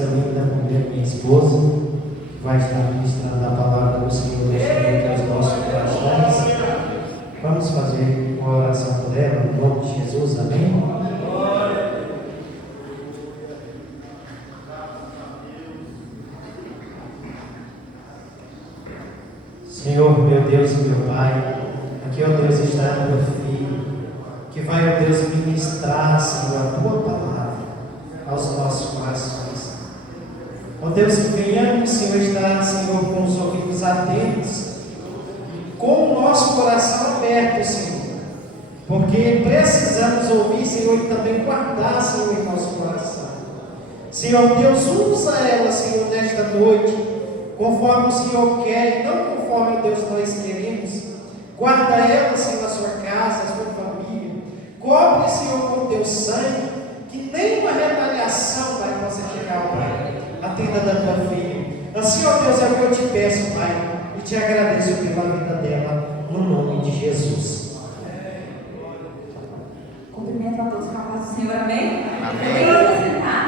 essa linda mulher, minha esposa, que vai estar ministrando a palavra do Senhor aqui aos nossos corações. Vamos fazer uma oração por ela, em nome de Jesus, amém? Senhor, meu Deus e meu Pai, aqui, ó Deus, está o meu filho, que vai, ó Deus, ministrar, Senhor, a tua palavra aos nossos corações. Ó Deus, que venhamos, Senhor, estar, Senhor, com os ouvidos atentos, com o nosso coração aberto, Senhor, porque precisamos ouvir, Senhor, e também guardar, Senhor, em nosso coração. Senhor Deus, usa ela, Senhor, nesta noite, conforme o Senhor quer e não conforme, ó Deus, nós queremos. Guarda ela, Senhor, a sua casa, a sua família. Cobre, Senhor, com o teu sangue, que nenhuma retaliação, Pai, possa chegar, Pai, à tenda da tua filha. Assim, ó Deus, é o que eu te peço, Pai, e te agradeço pela vida dela, no nome de Jesus. Cumprimento a todos com a paz do Senhor, amém? Amém. Podemos sentar?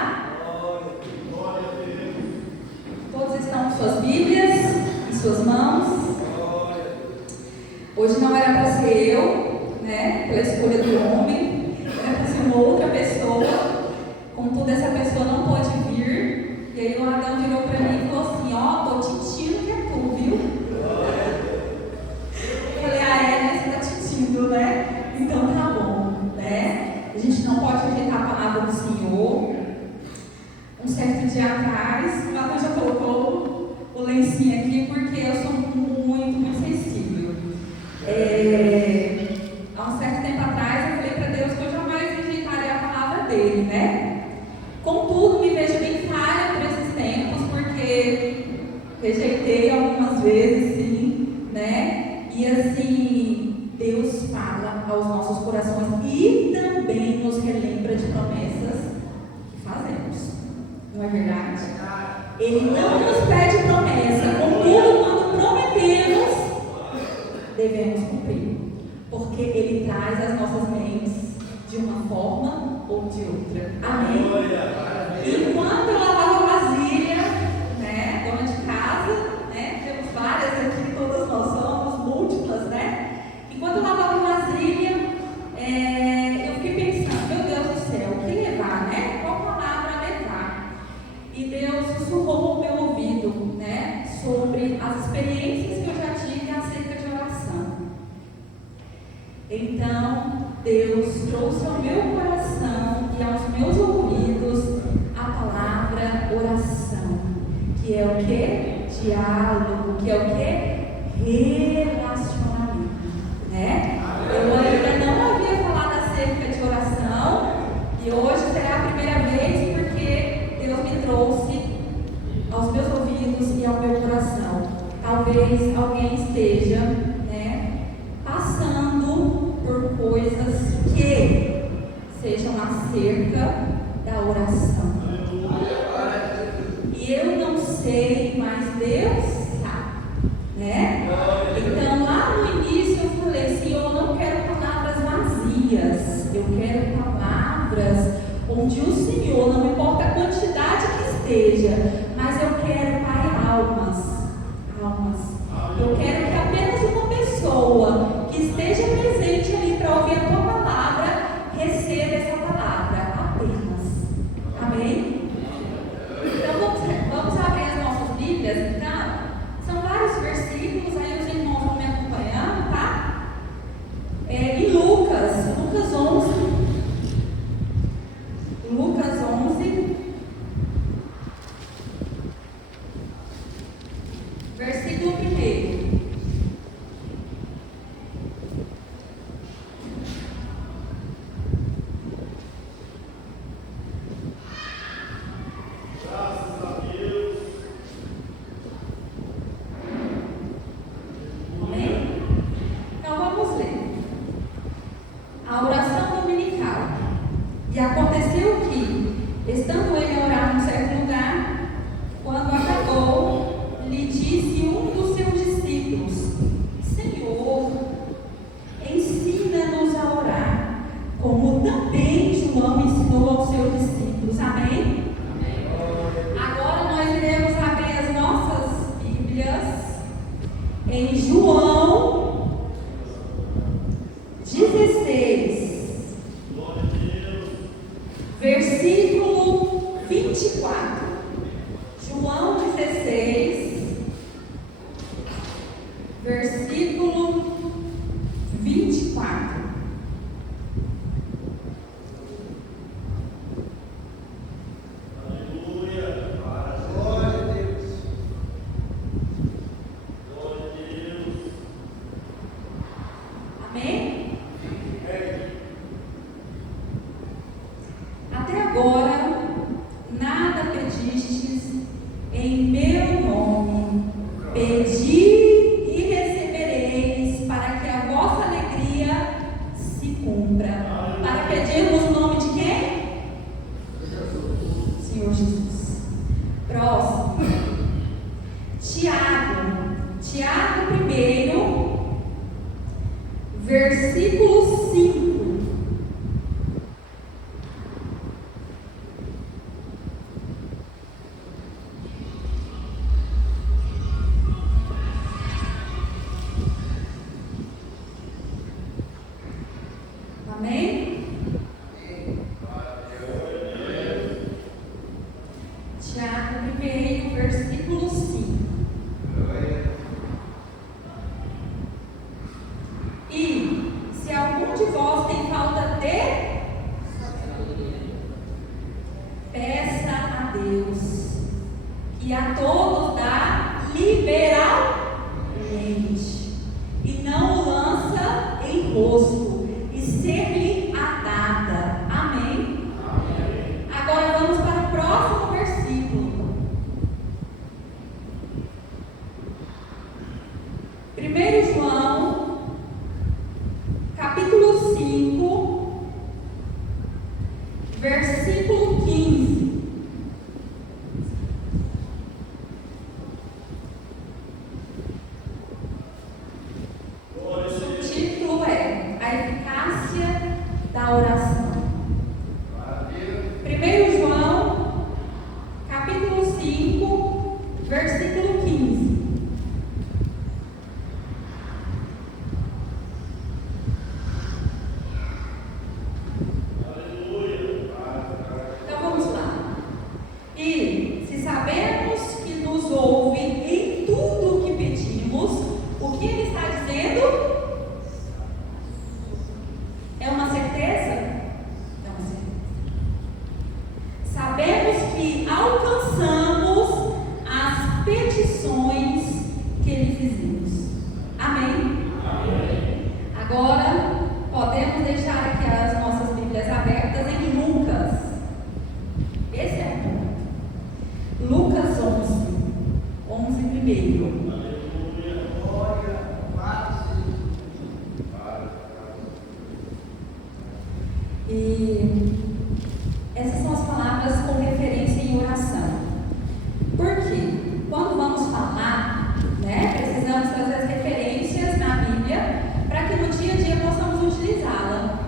Todos estão com suas Bíblias em suas mãos. Hoje não era para ser eu, né, pela escolha do homem, era para ser uma outra pessoa. Contudo, essa pessoa não pôde vir. E aí o Adão virou para mim e falou assim: ó, tô titindo que é tu, viu? Eu falei: ah, é, né? Você tá titindo, né? Então tá bom, né? A gente não pode rejeitar a palavra do Senhor. Um certo dia atrás, o Adão já colocou o lencinho aqui porque eu sou muito sensível. Há um certo tempo atrás eu falei para Deus que eu jamais rejeitaria a palavra dele, né? Contudo, me vejo bem falha por esses tempos, porque rejeitei algumas vezes, sim, né? E assim, Deus fala aos nossos corações e também nos relembra de promessas que fazemos. Não é verdade? Ele não nos pede promessa, contudo, quando prometemos, devemos cumprir, porque Ele traz as nossas mentes de uma forma ou de outra. Amém? Enquanto eu lavava vasilha, né, dona de casa, né, temos várias aqui, todas nós somos, múltiplas, né? Enquanto eu lavava vasilha, eu fiquei pensando: meu Deus do céu, o que levar, né? Qual palavra levar? E Deus sussurrou no meu ouvido, né, sobre as experiências que eu já tive acerca de oração. Então, Deus trouxe ao meu coração e aos meus ouvidos a palavra oração, que é o que? Diálogo, que é o que? Relacionamento, né? Eu ainda não havia falado acerca de oração e hoje será a primeira vez porque Deus me trouxe aos meus ouvidos e ao meu coração. Talvez alguém esteja, né, passando por coisas que sejam acerca da oração. E eu não sei, mas Deus sabe, né? Então lá no início eu falei: Senhor, eu não quero palavras vazias, eu quero palavras onde o Senhor, não importa a quantidade que esteja, mas eu quero, Pai, almas. Eu quero que apenas uma pessoa que esteja presente ali para ouvir a tua palavra receba essa palavra apenas. Amém? Então vamos abrir as nossas Bíblias. Então, são vários versículos, aí os irmãos vão me acompanhando, tá? Em Lucas 11. Lucas 11. 24. João 16, versículo 24. Amém? Até agora, nada pedistes em meu nome. Pedi e recebereis, para que a vossa alegria se cumpra. Para pedirmos o nome de quem? Senhor Jesus. Próximo. Tiago 1, versículo 5. Amém? Tiago 1, versículo 5. E se algum de vós tem falta de, peça a Deus, que a todos dá liberalmente, e não o lança em rosto, e ser-lhe a dada. Amém? Agora vamos para o próximo versículo. 1 João, capítulo 5, versículo 15. O título é A Eficácia da Oração. 1 João, capítulo 5, versículo 15. Então vamos lá. E se sabemos que nos ouve em tudo o que pedimos, o que ele está dizendo? É uma certeza? É uma certeza. Sabemos que alcançamos as petições que lhe fizemos. Amém? Agora, podemos deixar aqui as nossas Bíblias abertas em Lucas. Esse é o ponto. Lucas 11 primeiro. E essas são as palavras com referência em oração. Porque quando vamos falar, precisamos trazer as referências na Bíblia para que no dia a dia possamos utilizá-la,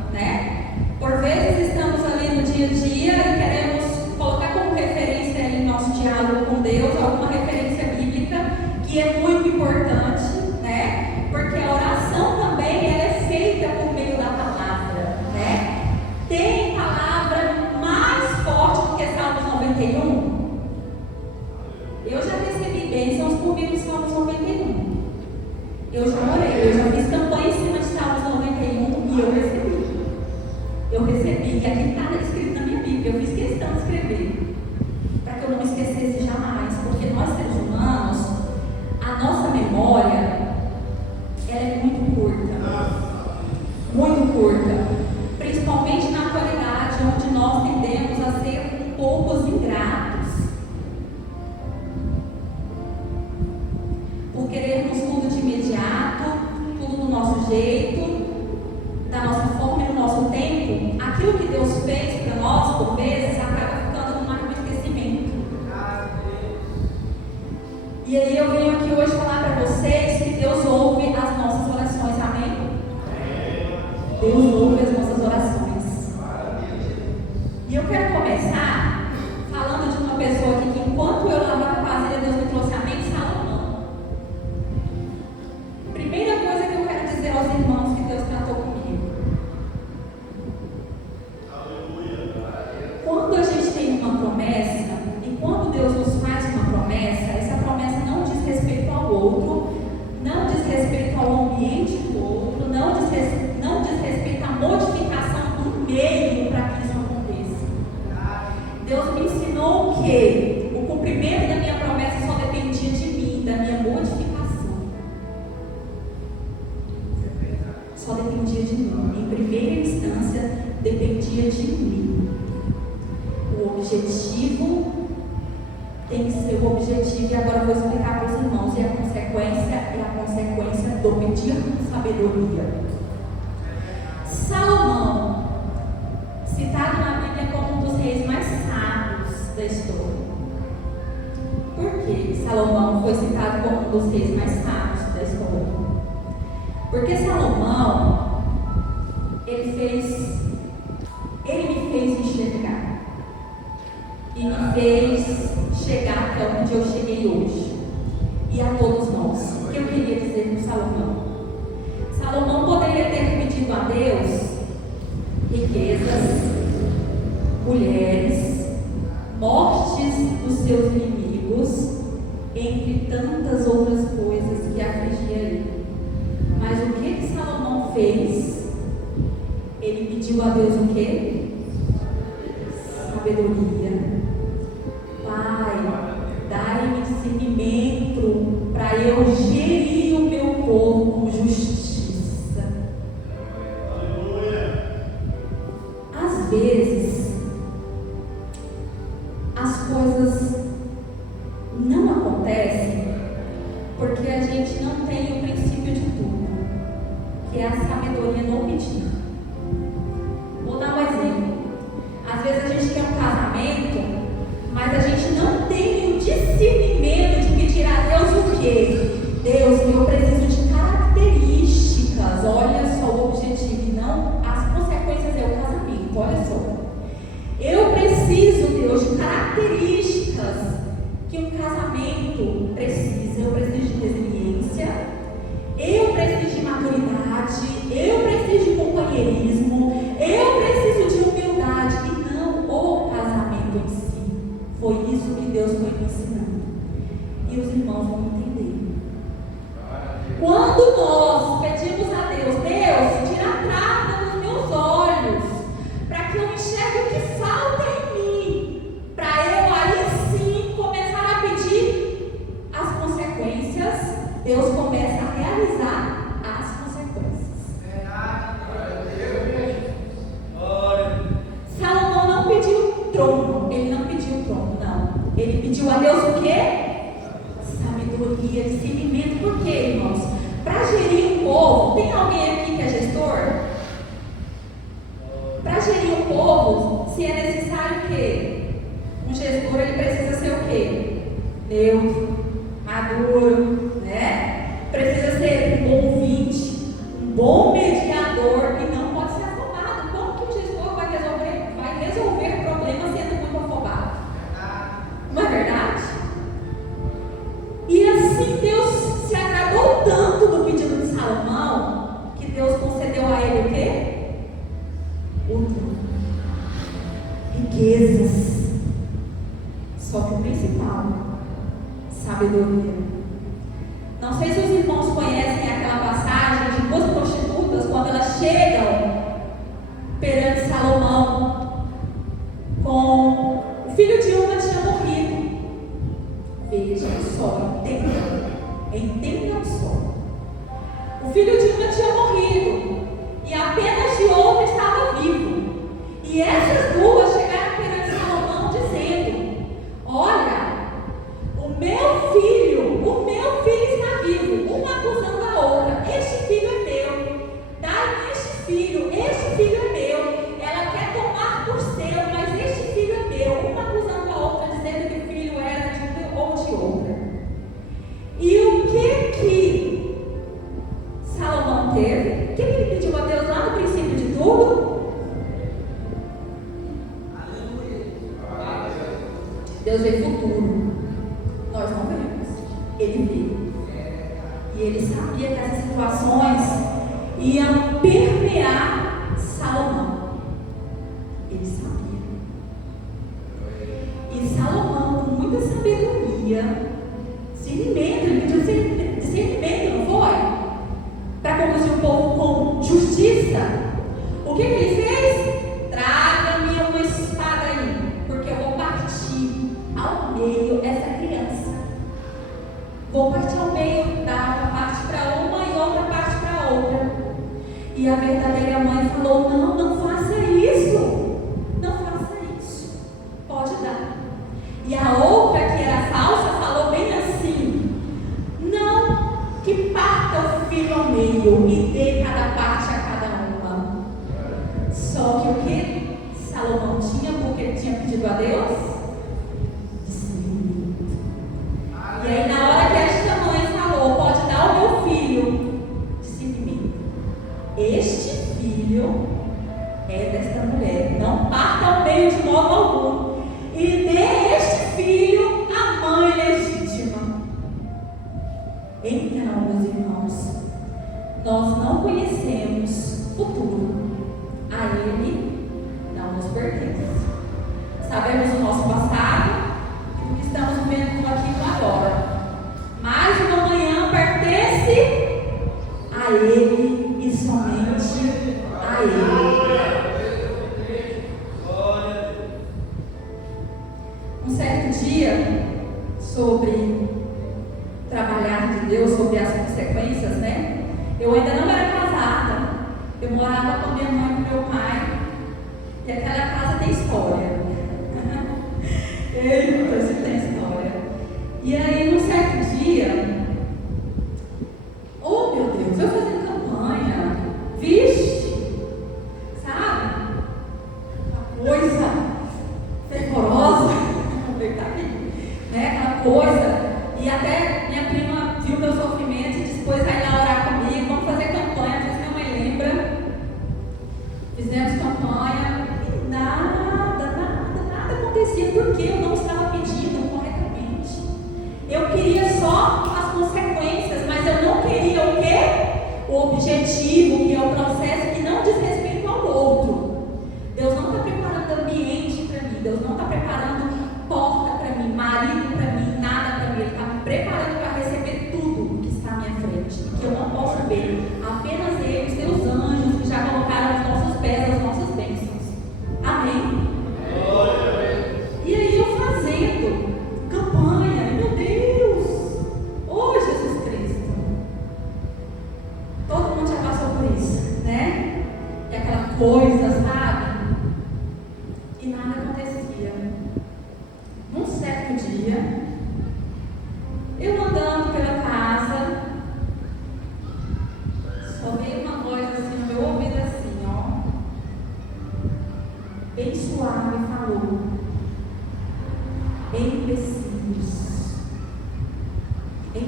Por vezes estamos ali no dia a dia e queremos colocar como referência em nosso diálogo com Deus alguma referência bíblica que é muito importante, Porque a oração também ela é feita por meio da palavra, Tem palavra mais forte do que Salmos 91? Eu já recebi bênçãos por meio de Salmos 91. Eu já orei, eu já fiz campanha em cima de Salmos 91 e eu recebi. E aqui está escrito na minha Bíblia, eu fiz questão de escrever, para que eu não esquecesse jamais, porque nós seres humanos, a nossa memória, ela é muito curta, principalmente na atualidade, onde nós tendemos a ser um poucos ingratos, por querermos tudo de imediato, tudo do nosso jeito, da nossa forma e do nosso tempo. Aquilo que Deus fez para nós, por vezes, acaba ficando no mar do esquecimento. E aí eu venho aqui hoje falar para vocês que Deus ouve as nossas orações, amém? Deus ouve as nossas orações. E eu quero começar falando de uma pessoa aqui que enquanto eu lavava a vasilha, Deus me trouxe a mente, Salomão. Primeira coisa que eu quero dizer aos irmãos que Deus tratou comigo. Quando a gente tem uma promessa, tem seu objetivo, e agora eu vou explicar para os irmãos, e a consequência é a consequência do pedir com sabedoria. Salomão, citado na Bíblia como um dos reis mais sábios da história. Por que Salomão foi citado como um dos reis mais sábios da história? Porque Salomão, ele me fez enxergar e me fez chegar até onde eu cheguei hoje, e a todos nós. O que eu queria dizer com Salomão? Salomão poderia ter pedido a Deus riquezas, mulheres, mortes dos seus inimigos, entre tantas outras coisas que afligia ele. Mas o que Salomão fez? Ele pediu a Deus o quê? Sabedoria. Pai, dai-me discernimento para eu gerir o meu povo com justiça. Às vezes, as coisas não acontecem porque a gente não tem o princípio de tudo, que é a sabedoria no pedir. Vou dar um exemplo. Às vezes a gente quer um casamento, mas a gente não tem o discernimento de pedir a Deus o quê? Deus, eu preciso de características. Olha só o objetivo, e não as consequências é o casamento. Olha só. Eu preciso, Deus, de características que um casamento precisa. Eu preciso de resiliência, eu preciso de maturidade, eu preciso de companheirismo, eu preciso de humildade, e não o casamento em si. Foi isso que Deus foi me ensinando. E os irmãos vão entender. Quando nós pedimos a Deus, Deus, tira a trava dos meus olhos, para que eu enxergue o que falta em mim, para eu aí sim começar a pedir as consequências, Deus começa a realizar as consequências. Salomão não pediu trono, ele não pediu trono, não. Ele pediu a Deus o quê? Sabedoria, discernimento. Por quê, irmãos? Para gerir um povo, tem alguém aqui que é gestor? Para gerir um povo, se é necessário o quê? Um gestor, ele precisa ser o quê? Neutro, maduro, né? Precisa ser um bom ouvinte, um bom mediador, e não pode ser afobado. Como que o gestor vai resolver problemas sendo muito afobado? Não é verdade? E assim Deus se agradou tanto do pedido de Salomão, que Deus concedeu a ele o quê? O trono, riquezas. Só que o principal, sabedoria. Não sei se os irmãos conhecem aquela passagem de duas prostitutas, quando elas chegam perante Salomão, com o filho de uma tinha morrido. Vejam só, entendam só. O filho de uma tinha morrido, e apenas de outra estava vivo. E essas duas chegaram perante Salomão dizendo: olha, o meu filho está vivo. Uma acusando a outra: este filho é meu, dá-me este filho é meu. Ela quer tomar por seu, mas este filho é meu. Uma acusando a outra, dizendo que o filho era de uma ou de outra. E o que Salomão teve? O que ele pediu a Deus lá no princípio de tudo? Deus vê futuro, nós não vemos. Ele viu. E ele sabia que essas situações iam permear Salomão. Ele sabia. E Salomão, com muita sabedoria, discernimento, ele pediu discernimento, não foi? Para conduzir o povo com justiça. O que ele fez? Traga-me uma espada aí, porque eu vou partir ao meio essa criança. Vou partir ao meio, dar uma parte para uma e outra parte para outra. E a verdadeira mãe falou: não faça isso. Não faça isso. Pode dar. E a outra, que era nós não conhecemos futuro. A Ele não nos pertence. Sabemos o nosso passado e o que estamos vivendo aqui no agora. Mas o amanhã pertence a Ele e somente a Ele. Um certo dia, sobre trabalhar de Deus, sobre as consequências, né? Eu ainda não era casada, eu morava com minha mãe e meu pai, e aquela casa tem história. Eita, isso tem história. E aí, num certo dia, oh meu Deus, eu fazendo campanha, vixe, sabe? Uma coisa fervorosa, né? Aquela coisa, e até minha prima viu meu sofrimento e depois vai lá orar comigo, vamos fazer campanha, não sei se minha mãe lembra. Fizemos campanha e nada acontecia, porque eu não estava pedindo corretamente. Eu queria só as consequências, mas eu não queria o quê? O objetivo, que é o processo que não diz respeito ao outro. Deus não está preparando ambiente para mim, Deus não está preparando porta para mim, marido para mim, nada para mim. Ele está me preparando para receber tudo que está à minha frente, que eu não posso ver. Apenas Ele, os teus anjos que já colocaram os nossos pés, as nossas bênçãos. Amém? E aí eu fazendo campanha, meu Deus, oh Jesus Cristo, todo mundo já passou por isso, né? E aquela coisa, sabe? E nada acontecia. Num certo dia, eu andando pela casa, só veio uma voz assim no meu ouvido, assim, ó, bem suave, falou: empecilhos. E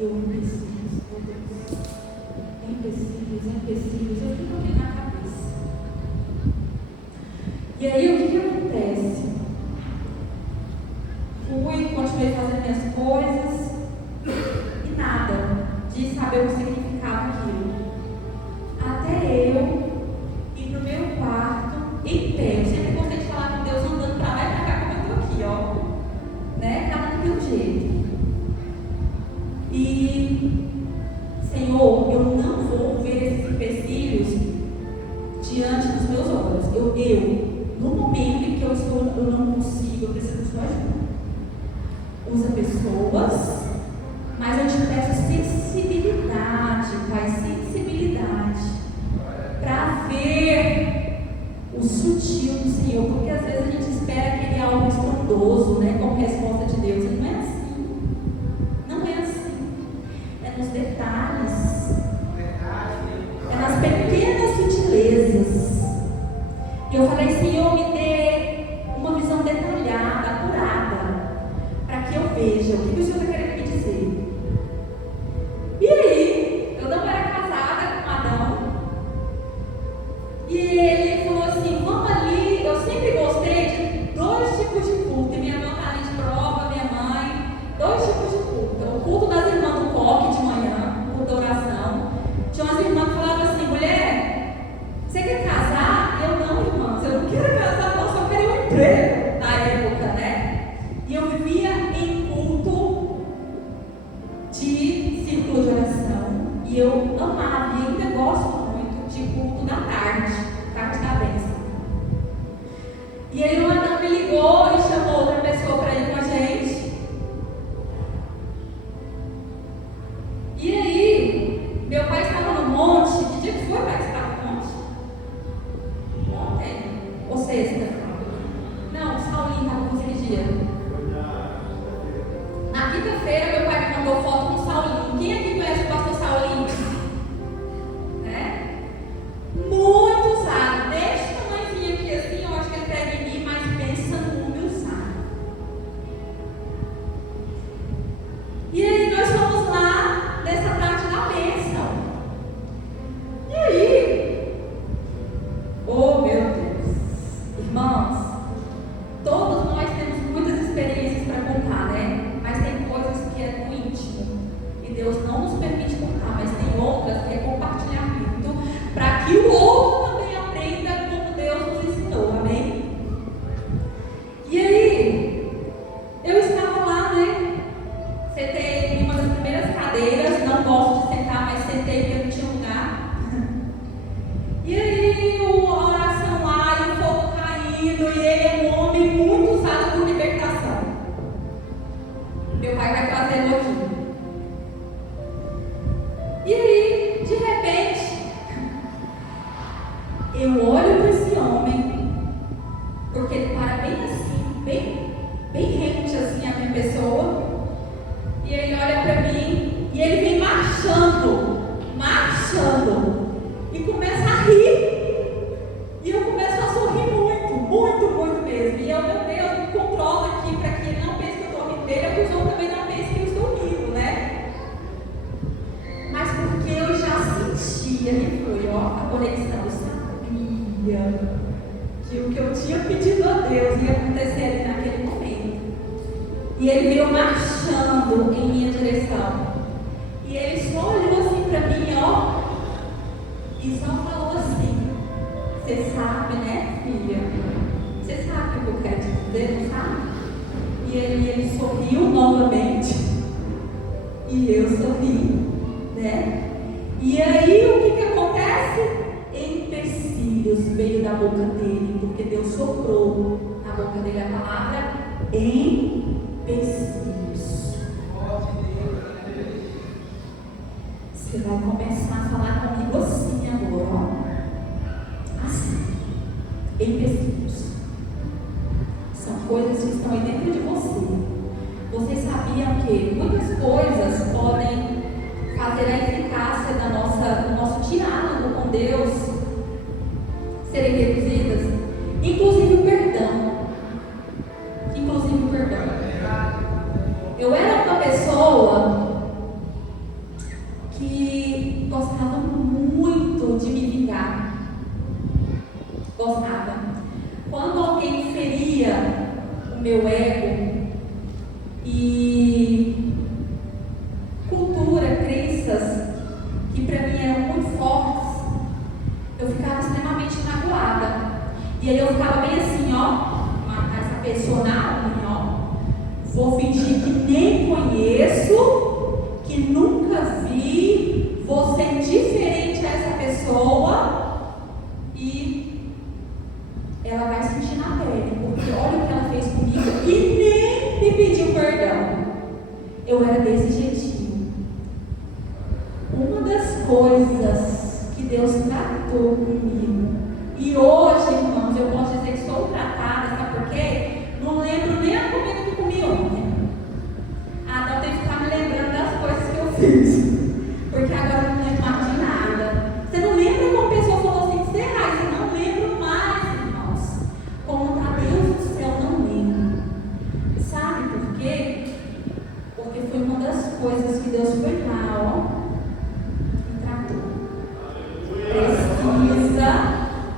eu, empecilhos, meu Deus, empecilhos, eu fico aqui na cabeça. E aí o que acontece? Continuei fazendo minhas coisas e nada de saber o que significava aquilo. Até eu ir pro meu quarto em pé. Eu sempre gostei de falar com Deus andando pra lá e pra cá, como eu tô aqui, ó. Né? Cada um tem um jeito. E, Senhor, eu não vou ver esses empecilhos diante dos meus olhos. No momento em que eu estou, eu não consigo, eu preciso de sua ajuda. Usa pessoas, mas eu te peço sensibilidade, Pai, sensibilidade, para ver o sutil do Senhor, porque às vezes a gente espera aquele algo estrondoso, né, como resposta de Deus, e não é assim, é nos detalhes, é nas pequenas sutilezas. E eu falei: Senhor, me dê uma visão detalhada, apurada, para que eu veja o que o Senhor está querendo me dizer. E aí, eu não era casada com Adão, e ele falou assim: vamos ali. Eu sempre gostei de 2 tipos de culto, e minha irmã está ali de prova, minha mãe, 2 tipos de culto. O culto das irmãs do coque de manhã, o culto da oração. Tinha umas irmãs que falavam assim: mulher, você quer casar? Eu não, irmãs, eu não quero casar. que Deus não nos permite contar, mas tem outras que é compartilhamento, para que o outro também aprenda como Deus nos ensinou, amém? E aí, eu estava lá, né? Sentei em uma das primeiras cadeiras, não gosto de sentar, mas sentei porque não tinha lugar. E aí, a oração lá, e o fogo caindo, e ele é um homem muito usado por libertação. Meu pai vai trazê-lo aqui. E aí, de repente, eu olho para esse homem, porque ele para bem assim, bem rente assim a minha pessoa, e ele olha para mim, e ele vem marchando, e começa a rir, e eu começo a sorrir muito mesmo, e eu, meu Deus, me controlo aqui, para que ele não pense que eu estou rindo dele, ou que os outros também não pensem que eu estou rindo, né? Mas porque eu já sentia, e foi, ó, a conexão, eu sabia que o que eu tinha pedido a Deus ia acontecer ali naquele momento. E ele veio marchando em minha direção. E ele só olhou assim para mim, ó, e só falou assim: você sabe, né, filha? Você sabe o que eu quero te dizer, não sabe? E ele sorriu novamente. E eu sorri, né? E aí o que acontece? Empecilhos veio da boca dele, porque Deus soprou na boca dele a palavra empecilhos. Você vai começar a falar comigo assim agora, ó. Assim. Empecilhos. São coisas que estão aí dentro de você. Vocês sabiam que muitas coisas podem fazer a eficácia do nosso diálogo com Deus serem reduzidas? Inclusive o perdão. Eu era uma pessoa que gostava muito de me vingar. Gostava. Quando alguém feria o meu ego e cultura, crenças que para mim eram muito fortes, eu ficava extremamente magoada. E aí eu ficava bem assim, ó, matar essa pessoa na unha, ó. Vou fingir que nem conheço, que nunca vi, vou ser indiferente a essa pessoa e ela vai sentir na pele, porque olha o que ela fez comigo e nem me pediu perdão. Eu era desse jeitinho. Uma das coisas que Deus tratou comigo, e hoje, irmãos, eu posso dizer que sou tratada, sabe por quê? Não lembro nem a comida que comi ontem. Então tem que ficar me lembrando das coisas que eu fiz, porque agora eu não lembro mais de nada. Você não lembra como a pessoa falou assim, você não lembro mais, irmãos. Como tá Deus do céu, não lembro. Sabe por quê? Porque foi uma das coisas que Deus foi lá, ó, e tratou.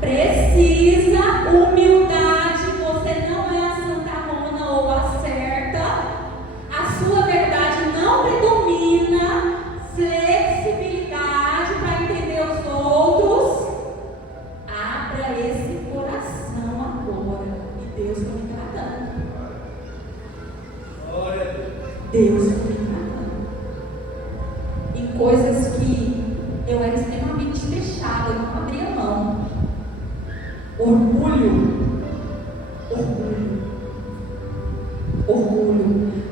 Precisa humildade. Você não é a santarrona ou a certa. A sua verdade não predomina. Flexibilidade para entender os outros. Abra esse coração agora. E Deus foi me tratando. Deus foi me tratando. Em coisas que eu era extremamente fechada, eu não abria mão. Orgulho.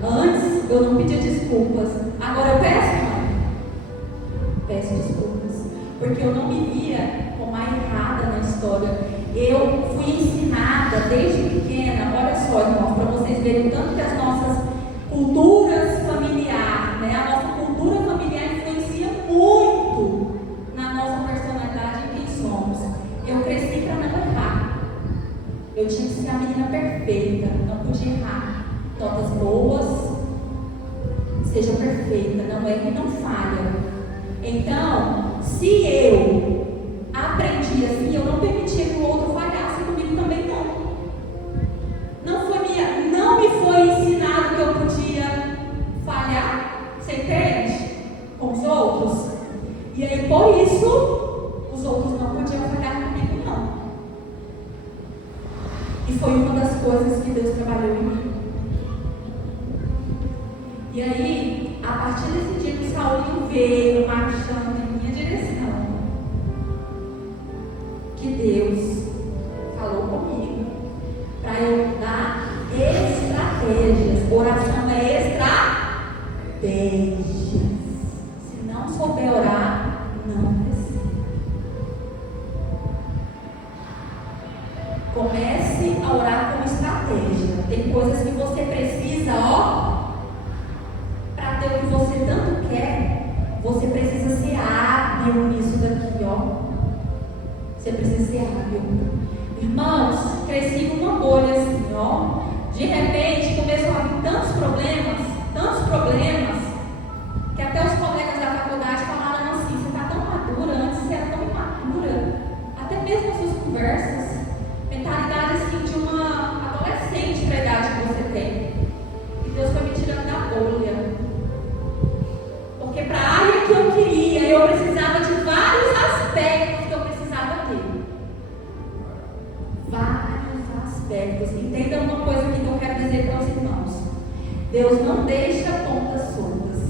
Antes eu não pedia desculpas, agora eu peço, mãe. Peço desculpas, porque eu não me via como a errada na história. Eu fui ensinada desde pequena, olha só, irmãos, para vocês verem o tanto que as nossas culturas familiares, né, a nossa cultura familiar influencia muito na nossa personalidade e quem somos. Eu cresci para não errar. Eu tinha que ser a menina perfeita, não podia errar. Notas boas, seja perfeita, não erre e não falha. Então, se eu aprendi assim, eu não permitia que o outro falhasse comigo também não. Não me foi ensinado que eu podia falhar, você entende? estratégias. Oração é estratégias. Se não souber orar, não precisa. Comece a orar com estratégia. Tem coisas que você precisa, para ter o que você tanto quer, você precisa ser hábil nisso daqui, Você precisa ser hábil. Irmãos, cresci numa bolha assim, De repente começou a vir tantos problemas, que até os colegas da faculdade falaram assim: você está tão madura, antes você era tão imatura. Até mesmo as suas conversas, mentalidade assim de uma adolescente para a idade que você tem. E Deus foi me tirando da bolha. Porque para a área que eu queria, eu precisava de vários aspectos que eu precisava ter. Vários aspectos. Entenda uma coisa aqui que eu quero dizer para os irmãos. Deus não deixa pontas soltas.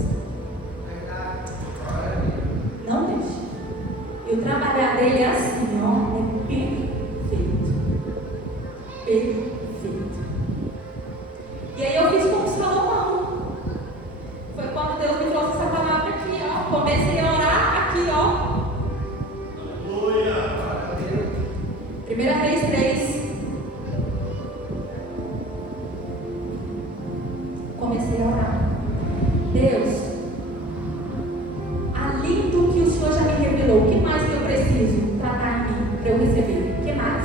Não deixa. E o trabalhar dele é assim, é perfeito. Perfeito. E aí eu fiz como Salomão. Foi quando Deus me trouxe essa palavra aqui, Comecei a orar aqui, Aleluia. 1 Reis 3. Comecei a orar. Deus, além do que o Senhor já me revelou, o que mais que eu preciso tratar em mim para eu receber? O que mais?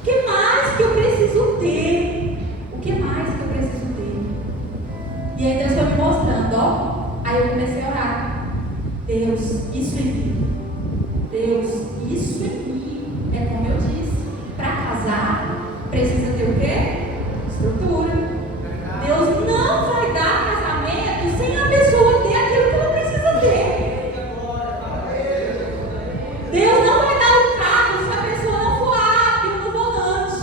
O que mais que eu preciso ter? O que mais que eu preciso ter? E aí Deus foi me mostrando, Aí eu comecei a orar. Deus, isso em mim. Deus, isso em mim. É como eu disse. Para casar, precisa ter o quê? Estrutura. Deus não vai dar casamento sem a pessoa ter aquilo que ela precisa ter. Deus não vai dar o carro se a pessoa não for hábil no volante.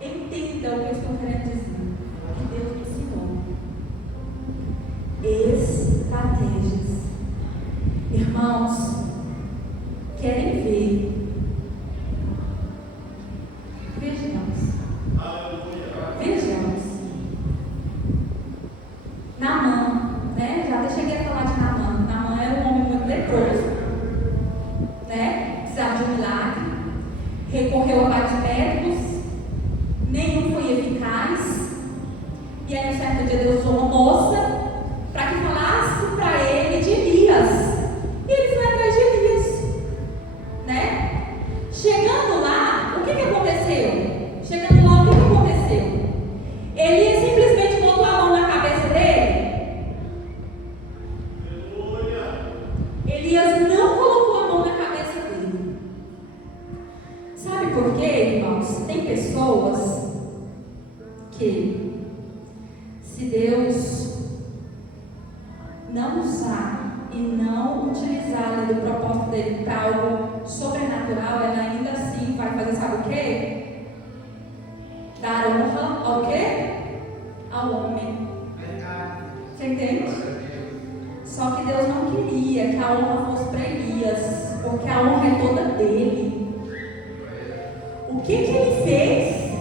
Entenda o que eu estou querendo dizer. O que Deus me ensinou. Estratégias. Irmãos, querem ver? Vejamos. Naamã, Já até cheguei a falar de Naamã. Naamã era um homem muito leproso, Precisava de um milagre. Recorreu a vários médicos, nenhum foi eficaz. E aí, um certo dia, Deus usou uma moça para que falasse para ele de Elias. E ele foi atrás de Elias, Chegando lá, o que aconteceu? Chegando lá, o que aconteceu? Elias simplesmente botou a mão na cabeça dele. Elias não colocou a mão na cabeça dele. Sabe por quê, irmãos? Tem pessoas que, se Deus não usar e não utilizar do propósito dele para algo sobrenatural, ela ainda assim vai fazer, sabe o quê? Dar honra ao quê? Ao homem. Você entende? Só que Deus não queria que a honra fosse para Elias, porque a honra é toda dele. O que ele fez?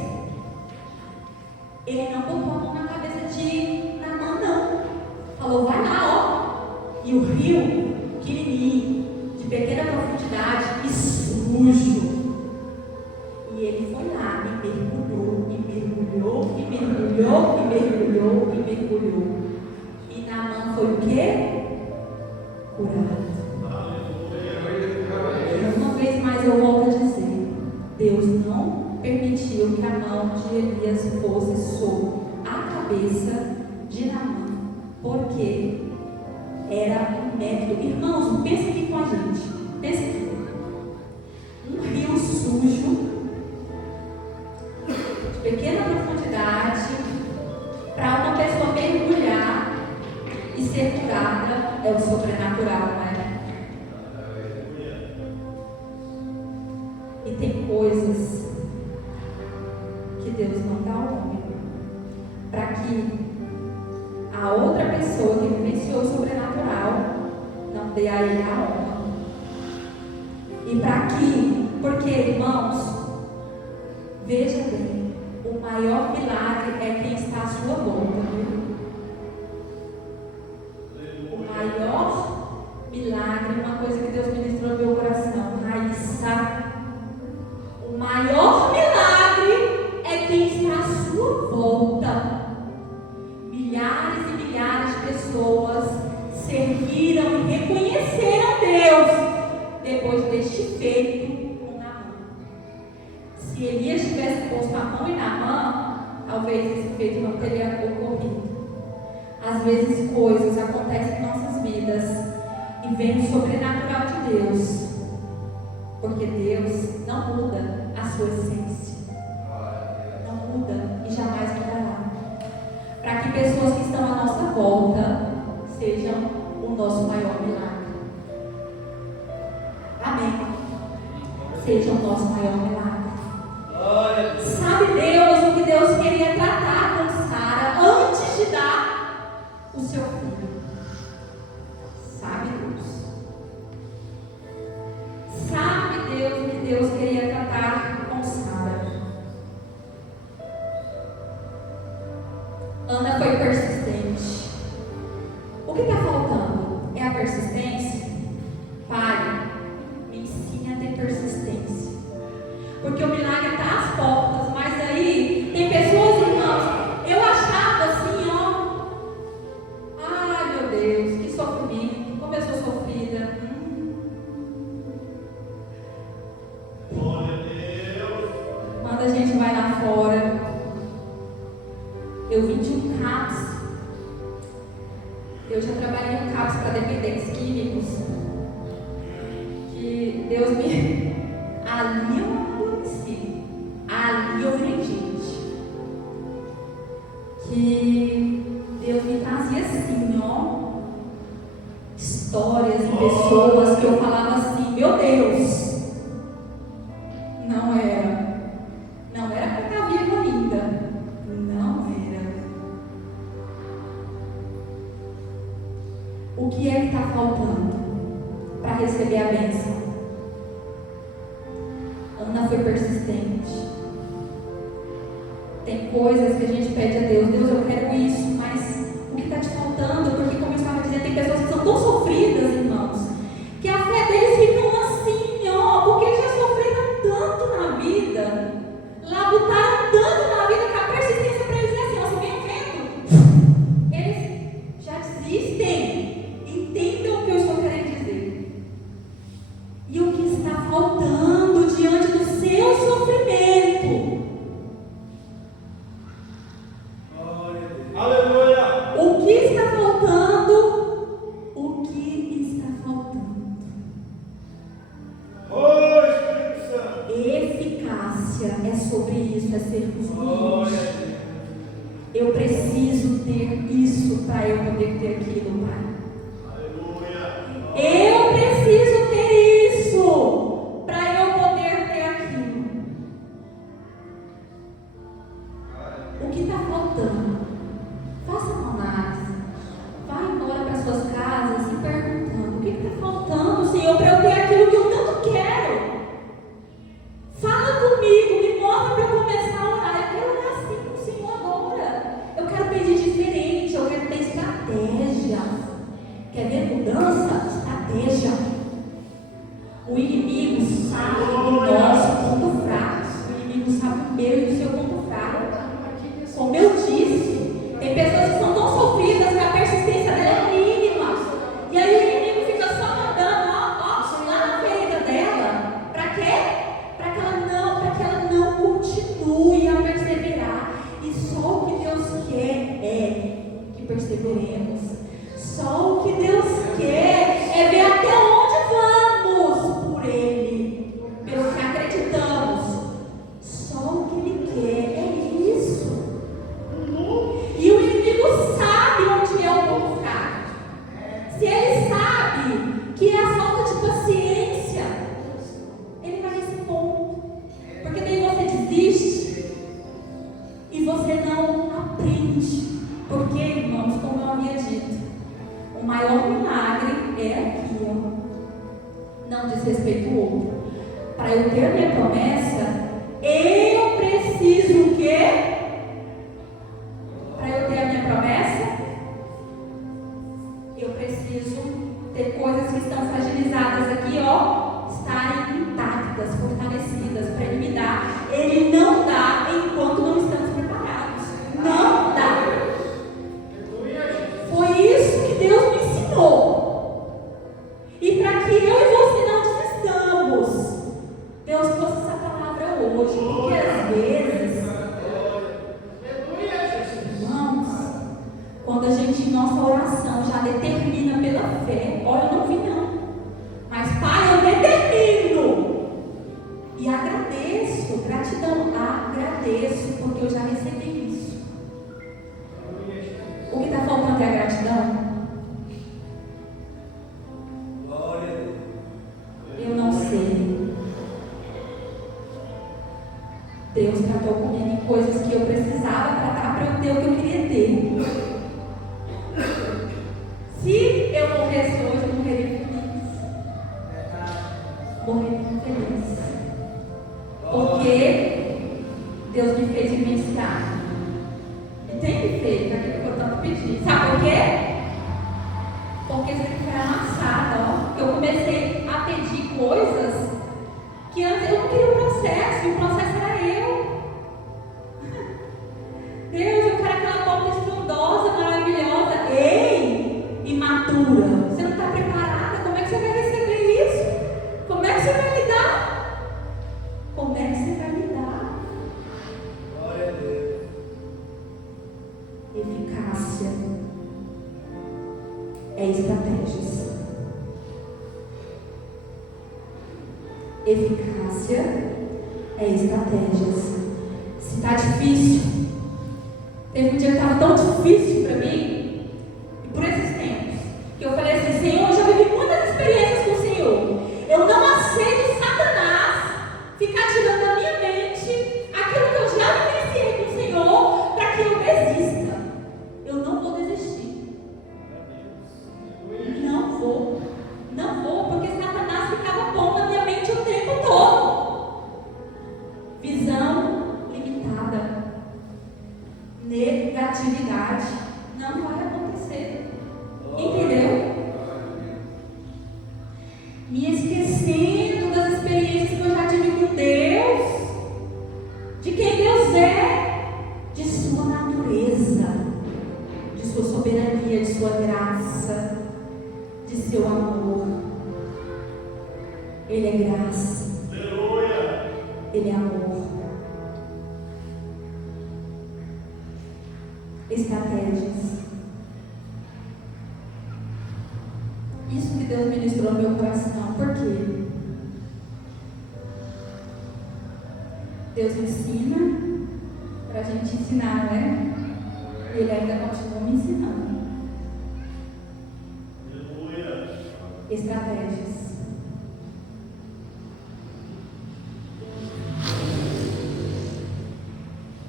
Ele não botou a mão na cabeça de Naamã, não. Falou, vai lá, E o rio, pequenininho, de pequena profundidade e sujo. E ele foi lá e mergulhou, e mergulhou, e mergulhou, e mergulhou, e mergulhou. E Naamã foi o quê? Curado. Uma vez mais eu volto a dizer, Deus não permitiu que a mão de Elias fosse sobre a cabeça de Naamã, porque era um método. Irmãos, pensa aqui com a gente. Pensa aqui. Um rio sujo, de pequena profundidade, para uma pessoa mergulhar e ser curada, é o sobrenatural, não é? E tem coisas que Deus não dá ao homem, para que a outra pessoa que vivenciou o sobrenatural não dê a ele a honra. E para que, porque, irmãos, veja bem, o maior milagre é quem está à sua volta, viu? O maior milagre, uma coisa que Deus ministrou no meu coração, Raíssa. O maior milagre é quem está à sua volta. Milhares e milhares de pessoas serviram e reconheceram Deus depois deste feito com Naamã. Se Elias tivesse posto a mão em Naamã, talvez esse feito não teria ocorrido. Às vezes coisas acontecem em nossas vidas e vem o sobrenatural de Deus, porque Deus não muda a sua essência, não muda e jamais mudará, para que pessoas que estão à nossa volta sejam o nosso maior milagre. Amém? Seja o nosso maior milagre. Sabe Deus o que Deus queria tratar com Sara antes de dar o seu filho? Sabe Deus? Sabe Deus o que Deus queria tratar com Sara? Ana foi persistente. O que está faltando? É a persistência? Pai, me ensine a ter persistência. Porque o milagre está às portas, mas aí tem pessoas, irmãos, eu achava assim, ó. Ai meu Deus, que sofrimento, como eu sou sofrida. Glória a Deus. Quando a gente vai lá fora, eu vim de um CAPS. Eu já trabalhei em CAPS para dependentes químicos. Que Deus me. Ali eu não conheci. Ali eu vi gente. Que Deus me trazia assim, ó. Histórias e pessoas que eu falava assim: meu Deus. Não era. Não era quem está vivo ainda. Não era. O que é que está faltando para receber a bênção? Ana foi persistente. Tem coisas que a gente pede a Deus: Deus, eu quero isso, mas o que está te faltando? Porque, como eu estava dizendo, tem pessoas que são tão sofridas, irmãos, que a fé deles ficam assim, ó, porque eles já sofreram tanto na vida, labutaram tanto na vida, que a persistência para eles é assim: ó, você vem vendo, eles já desistem. Entendam o que eu estou querendo dizer. E o que está faltando diante do seu sofrimento? Aleluia. O que está faltando? O que está faltando? Oh, Espírito Santo. Eficácia é sobre isso, é sermos Glória a humildes. Deus. Eu preciso ter isso para eu poder ter aquilo, Pai. Aleluia. Eu preciso ter isso para eu poder ter aquilo. O que está faltando? Faça uma análise. Vá embora para suas casas e perguntando: o que está faltando, Senhor, para eu ter aquilo que eu tanto quero? Fala comigo, me mostra para eu começar a orar. Eu quero orar assim com o Senhor agora. Eu quero pedir diferente, eu quero ter estratégia. Quer ver mudança? Estratégia. O inimigo sabe o nosso ponto fraco. O inimigo sabe o meu e o seu ponto fraco. Como eu disse, tem pessoas que são tão sofridas que a persistência dela é mínima. E aí o inimigo fica só mandando, ó, lá na ferida dela. Para quê? Para que ela não continue a perseverar. E só o que Deus quer é que perseveremos. Só o que Deus quer é ver até onde vamos por Ele, pelo que acreditamos. Só o que Ele quer é isso. E o inimigo sabe onde é o ponto fraco. Se ele sabe que é a falta de paciência, ele vai nesse ponto. Porque daí você desiste e você não aprende. Porque, irmãos, como eu havia dito, o maior milagre é aqui, ó. Não diz respeito ao outro. Para eu ter minha promessa, eu preciso o quê? coisas que eu precisava tratar para eu ter o que eu queria ter. Se eu morresse hoje, eu morreria feliz. Morreria feliz. Porque Deus me fez vivenciar. E tem me feito aquilo que eu tanto pedi. Sabe por quê? Porque isso aqui foi amassado, ó. Eu comecei a pedir coisas que antes eu não queria o processo, e o processo era eu. Deus, eu quero aquela boca estrondosa, maravilhosa. Ei, imatura, você não está preparada? Como é que você vai receber isso? Como é que você vai lidar? Como é que você vai lidar? Glória a Deus. Eficácia é estratégias. Eficácia é estratégias. Se está difícil, teve um dia que estava tão difícil para mim, e por esses tempos, que eu falei assim: Senhor, eu já vivi muitas experiências com o Senhor. Eu não aceito Satanás ficar tirando da minha mente aquilo que eu já vivenciei com o Senhor para que eu desista. Eu não vou desistir. Não vou. Não vou, porque Satanás ficava pondo na minha mente o tempo todo. Visão limitada. Negatividade. Não vai acontecer. Entendeu? Me esquecendo das experiências que eu já tive com Deus. De quem Deus é. De sua natureza. De sua soberania, de sua graça. De seu amor. Ele é graça. Aleluia. Ele é amor. Estratégias. Isso que Deus ministrou no meu coração. Por quê? Deus ensina para a gente ensinar, né? E Ele ainda continua me ensinando. Aleluia. Estratégias.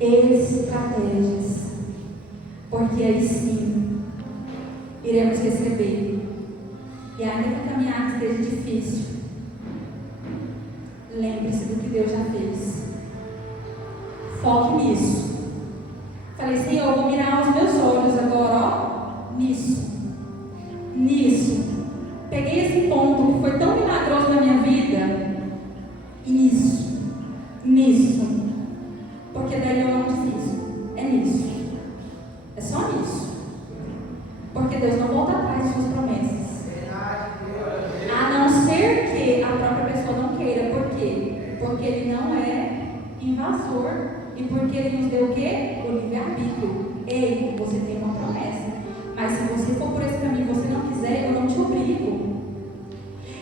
Estratégias. Porque aí sim iremos receber. E ainda que a caminhada esteja difícil, lembre-se do que Deus já fez. Foque nisso. Falei, Senhor, eu vou mirar os meus olhos agora, ó, nisso. Peguei esse ponto que foi tão milagroso na minha vida, e nisso. Porque daí eu não desisto. É nisso. É só nisso. Porque Deus não volta atrás de suas promessas. A não ser que a própria pessoa não queira. Por quê? Porque Ele não é invasor. E porque Ele nos deu o quê? O livre-arbítrio. Ei, você tem uma promessa. Mas se você for por esse caminho e você não quiser, eu não te obrigo.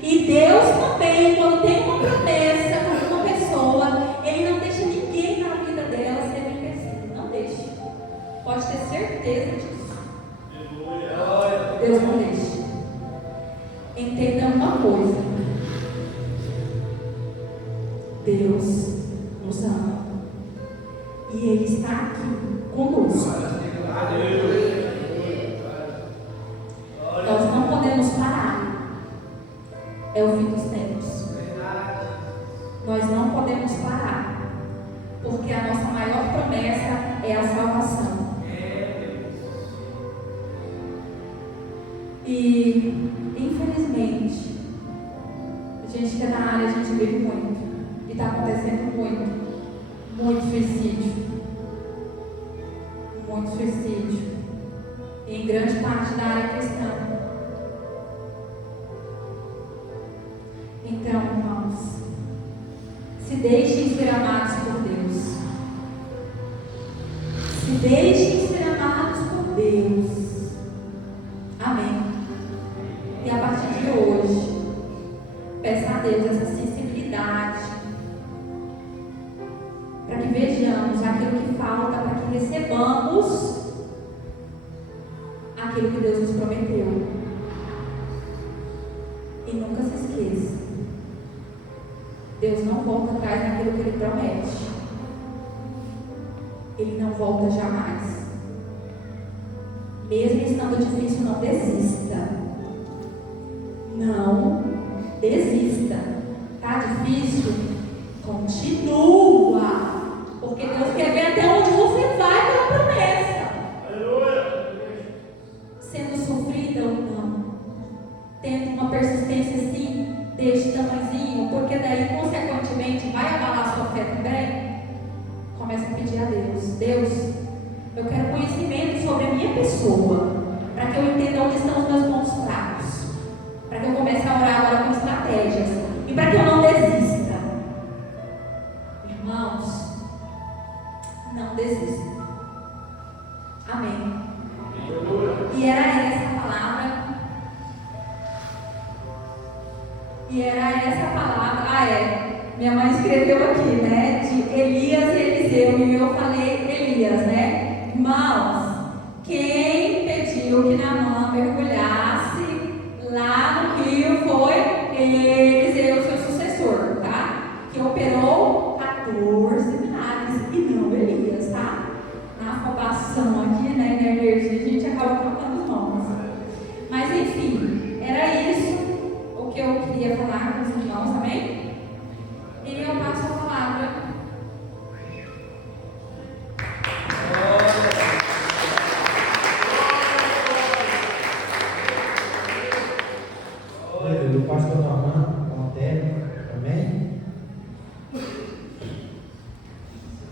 E Deus também, quando tem uma promessa com uma pessoa, Ele não deixa ninguém na vida dela ser enriquecido. Não deixa. Pode ter certeza disso. Aleluia. Deus não deixa. Entenda uma coisa. Deus nos ama. E Ele está aqui conosco. Nós não podemos parar. É o fim dos tempos. Nós não podemos parar. Porque a nossa maior promessa é a salvação. E, infelizmente, a gente que é na área, a gente vê muito. E está acontecendo muito. Muito suicídio. Muito suicídio. Em grande parte da área cristã. Então, irmãos, se deixem ser amados por Deus. Se deixem ser amados por Deus. Amém. E a partir de hoje, peça a Deus essa sensibilidade para que vejamos aquilo que falta, para que recebamos aquilo que Deus nos prometeu. E nunca se esqueça, Deus não volta atrás naquilo que Ele promete. Ele não volta jamais. Mesmo estando difícil, não desista. Não desista. Tá difícil? Continua. Porque Deus quer ver até onde você vai pela promessa. Aleluia. Sendo sofrida ou não. Tendo uma persistência assim, deste tamanhozinho, porque daí, consequentemente, vai abalar sua fé também. Começa a pedir a Deus: Deus, eu quero conhecimento sobre a minha pessoa, para que eu entenda onde estão os meus pontos fracos, para que eu comece a orar agora com estratégias, e para que eu não desista. Irmãos, não desista. Amém. E era essa a palavra. Minha mãe escreveu aqui, né? De Elias e Eliseu. E eu falei Elias, né? Irmãos, quem pediu que Naamã mergulhasse lá no rio foi Eliseu, seu sucessor, tá? Que operou 14 milagres. E não Elias, tá? Na afobação aqui, né? Na energia, a gente acaba colocando os nomes. Mas enfim, era isso o que eu queria falar com os irmãos, amém? E eu passo a palavra. O pastor Naamã